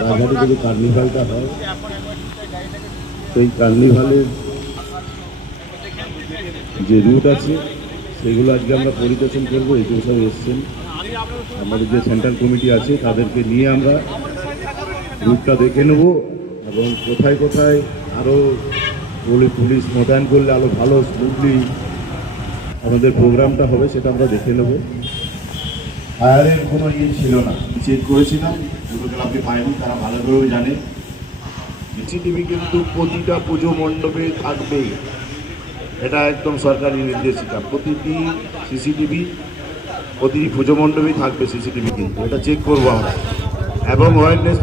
রাজহাটে যে কার্নিভালটা হয়, সেই কার্নিভালের যে রুট আছে সেগুলো আজকে আমরা পরিদর্শন করবো। এগুলো সব এসছেন, আমাদের যে সেন্ট্রাল কমিটি আছে তাদেরকে নিয়ে আমরা রুটটা দেখে নেব এবং কোথায় কোথায় আরও পুলিশ মোতায়েন করলে আরও ভালো স্মুথলি আমাদের প্রোগ্রামটা হবে সেটা আমরা দেখে নেব। ফায়ারের কোনো ছিল না, চেক করেছিলাম, যেগুলো আপনি পাইনি তারা ভালো করেও জানে। সিসিটিভি কিন্তু প্রতিটা পুজো মণ্ডপে থাকবেই, এটা একদম সরকারি নির্দেশিকা। প্রতিটি সিসিটিভি প্রতিটি পুজো মণ্ডপেই থাকবে সিসিটিভি, কিন্তু এটা চেক করবো আমরা এবং ওয়ারনেস